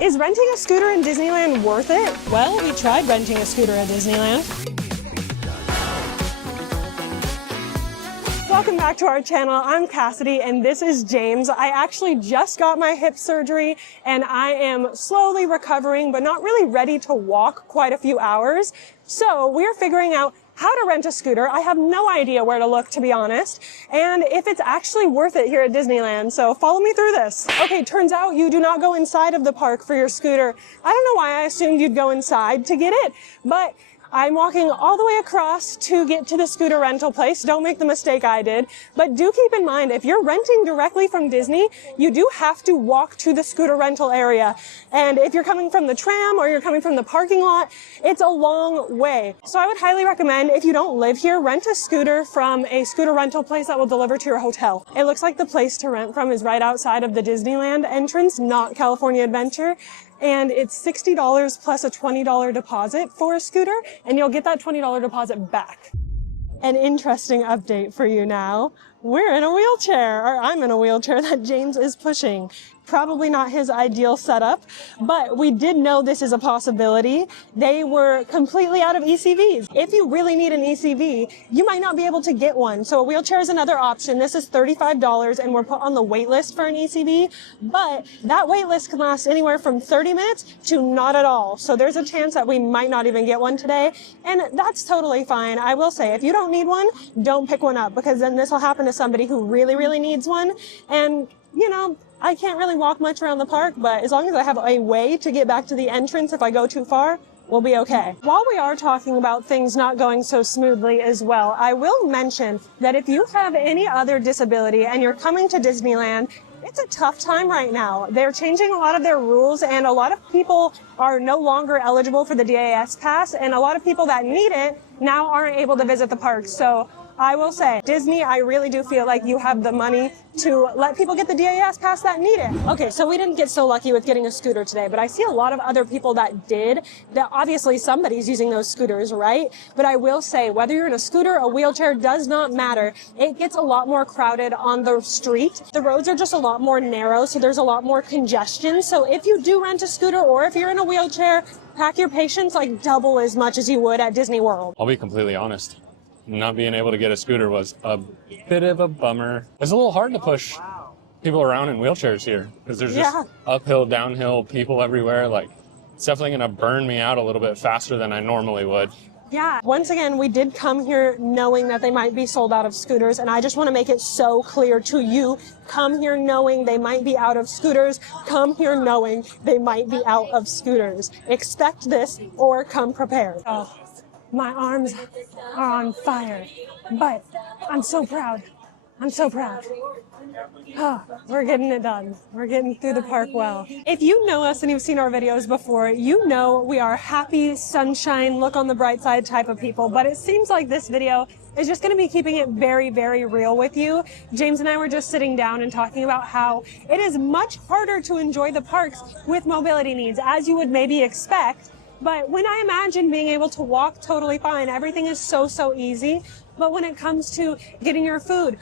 Is renting a scooter in Disneyland worth it? Well, we tried renting a scooter at Disneyland. Welcome back to our channel. I'm Cassidy and this is James. I actually just got my hip surgery and I am slowly recovering, but not really ready to walk quite a few hours. So we're figuring out how to rent a scooter. I have no idea where to look, to be honest, and if it's actually worth it here at Disneyland. So follow me through this. Okay, turns out you do not go inside of the park for your scooter. I don't know why I assumed you'd go inside to get it, but I'm walking all the way across to get to the scooter rental place. Don't make the mistake I did. But do keep in mind, if you're renting directly from Disney, you do have to walk to the scooter rental area. And if you're coming from the tram or you're coming from the parking lot, it's a long way. So I would highly recommend, if you don't live here, rent a scooter from a scooter rental place that will deliver to your hotel. It looks like the place to rent from is right outside of the Disneyland entrance, not California Adventure. And it's $60 plus a $20 deposit for a scooter, and you'll get that $20 deposit back. An interesting update for you now. We're in a wheelchair, or I'm in a wheelchair that James is pushing. Probably not his ideal setup, but we did know this is a possibility. They were completely out of ECVs. If you really need an ECV, you might not be able to get one. So a wheelchair is another option. This is $35 and we're put on the wait list for an ECV, but that wait list can last anywhere from 30 minutes to not at all. So there's a chance that we might not even get one today, and that's totally fine. I will say, if you don't need one, don't pick one up, because then this will happen to somebody who really, really needs one. And you know, I can't really walk much around the park, but as long as I have a way to get back to the entrance if I go too far, we'll be okay. While we are talking about things not going so smoothly as well, I will mention that if you have any other disability and you're coming to Disneyland, it's a tough time right now. They're changing a lot of their rules, and a lot of people are no longer eligible for the DAS pass, and a lot of people that need it now aren't able to visit the park. So I will say, Disney, I really do feel like you have the money to let people get the DAS pass that need it. Okay, so we didn't get so lucky with getting a scooter today, but I see a lot of other people that did. That obviously somebody's using those scooters, right? But I will say, whether you're in a scooter or a wheelchair does not matter. It gets a lot more crowded on the street. The roads are just a lot more narrow, so there's a lot more congestion. So if you do rent a scooter or if you're in a wheelchair, pack your patience like double as much as you would at Disney World. I'll be completely honest. Not being able to get a scooter was a bit of a bummer. It's a little hard to push people around in wheelchairs here because there's just uphill, downhill, people everywhere. Like, it's definitely going to burn me out a little bit faster than I normally would. Yeah, once again, we did come here knowing that they might be sold out of scooters, and I just want to make it so clear to you. Come here knowing they might be out of scooters. Come here knowing they might be out of scooters. Expect this or come prepared. Oh. My arms are on fire, but I'm so proud. I'm so proud. Oh, we're getting it done. We're getting through the park well. If you know us and you've seen our videos before, you know we are happy, sunshine, look on the bright side type of people, but it seems like this video is just going to be keeping it very, very real with you. James and I were just sitting down and talking about how it is much harder to enjoy the parks with mobility needs, as you would maybe expect. But when I imagine being able to walk totally fine, everything is so easy. But when it comes to getting your food,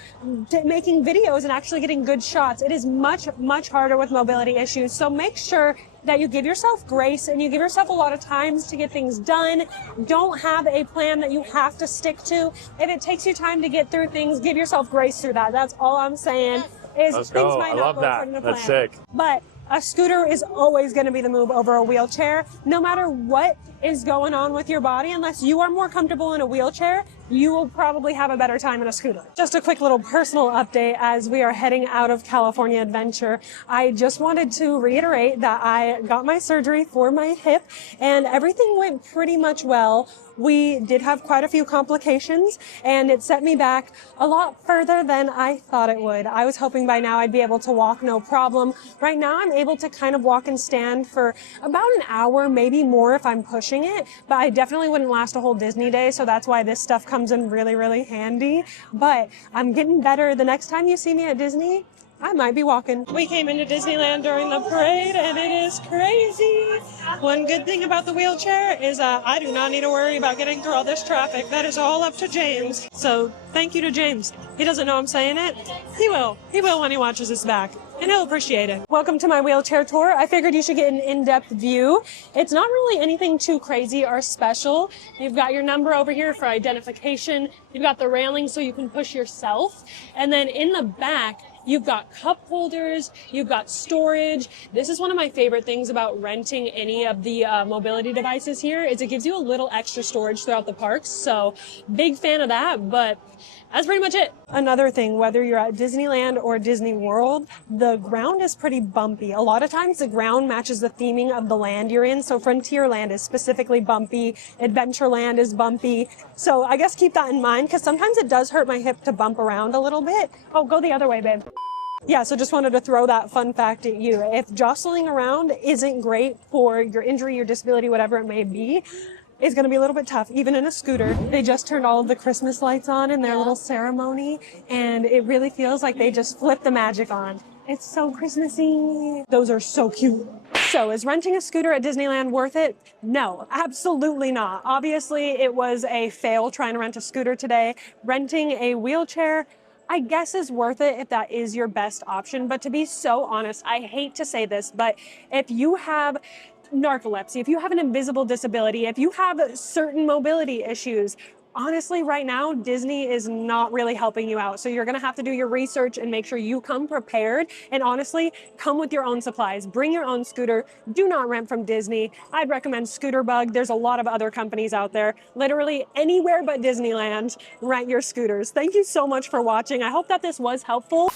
making videos and actually getting good shots, it is much harder with mobility issues. So make sure that you give yourself grace and you give yourself a lot of times to get things done. Don't have a plan that you have to stick to. If it takes you time to get through things, give yourself grace through that. That's all I'm saying. Let's go. I love that. That's sick. But a scooter is always going to be the move over a wheelchair, no matter what is going on with your body. Unless you are more comfortable in a wheelchair, you will probably have a better time in a scooter. Just a quick little personal update as we are heading out of California Adventure. I just wanted to reiterate that I got my surgery for my hip and everything went pretty much well. We did have quite a few complications and it set me back a lot further than I thought it would. I was hoping by now I'd be able to walk no problem. Right now I'm able to kind of walk and stand for about an hour, maybe more if I'm pushing it, but I definitely wouldn't last a whole Disney day, so that's why this stuff comes in really handy. But I'm getting better. The next time you see me at Disney, I might be walking. We came into Disneyland during the parade and it is crazy. One good thing about the wheelchair is I do not need to worry about getting through all this traffic. That is all up to James. So thank you to James. He doesn't know I'm saying it. He will. He will when he watches this back. And he'll appreciate it. Welcome to my wheelchair tour. I figured you should get an in-depth view. It's not really anything too crazy or special. You've got your number over here for identification. You've got the railing so you can push yourself. And then in the back, you've got cup holders, you've got storage. This is one of my favorite things about renting any of the mobility devices here is it gives you a little extra storage throughout the parks. So big fan of that, but that's pretty much it. Another thing, whether you're at Disneyland or Disney World, the ground is pretty bumpy. A lot of times the ground matches the theming of the land you're in. So Frontierland is specifically bumpy. Adventureland is bumpy. So I guess keep that in mind because sometimes it does hurt my hip to bump around a little bit. Oh, go the other way, babe. Yeah, so just wanted to throw that fun fact at you. If jostling around isn't great for your injury, your disability, whatever it may be, it's going to be a little bit tough, even in a scooter. They just turned all of the Christmas lights on in their little ceremony, and it really feels like they just flipped the magic on. It's so Christmassy. Those are so cute. So is renting a scooter at Disneyland worth it? No, absolutely not. Obviously, it was a fail trying to rent a scooter today. Renting a wheelchair, I guess, is worth it if that is your best option. But to be so honest, I hate to say this, but if you have narcolepsy, if you have an invisible disability, if you have certain mobility issues, honestly, right now, Disney is not really helping you out. So you're going to have to do your research and make sure you come prepared. And honestly, come with your own supplies. Bring your own scooter. Do not rent from Disney. I'd recommend Scooter Bug. There's a lot of other companies out there. Literally anywhere but Disneyland, rent your scooters. Thank you so much for watching. I hope that this was helpful.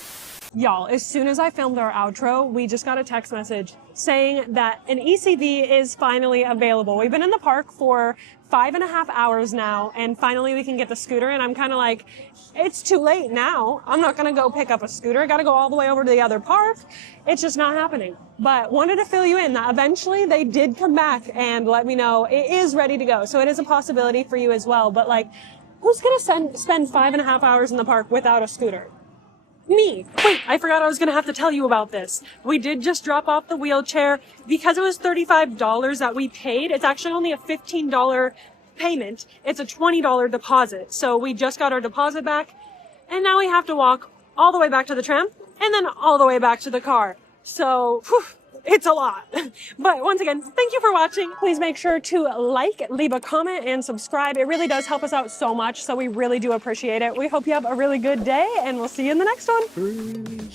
Y'all, as soon as I filmed our outro, we just got a text message saying that an ECV is finally available. We've been in the park for 5.5 hours now, and finally we can get the scooter, and I'm kind of like, it's too late now. I'm not gonna go pick up a scooter. I gotta go all the way over to the other park. It's just not happening. But wanted to fill you in that eventually they did come back and let me know it is ready to go. So it is a possibility for you as well. But like, who's gonna spend 5.5 hours in the park without a scooter? Me. Wait, I forgot I was going to have to tell you about this. We did just drop off the wheelchair. Because it was $35 that we paid, it's actually only a $15 payment. It's a $20 deposit. So we just got our deposit back, and now we have to walk all the way back to the tram and then all the way back to the car. So, it's a lot. But once again, thank you for watching. Please make sure to like, leave a comment, and subscribe. It really does help us out so much, so we really do appreciate it. We hope you have a really good day, and we'll see you in the next one.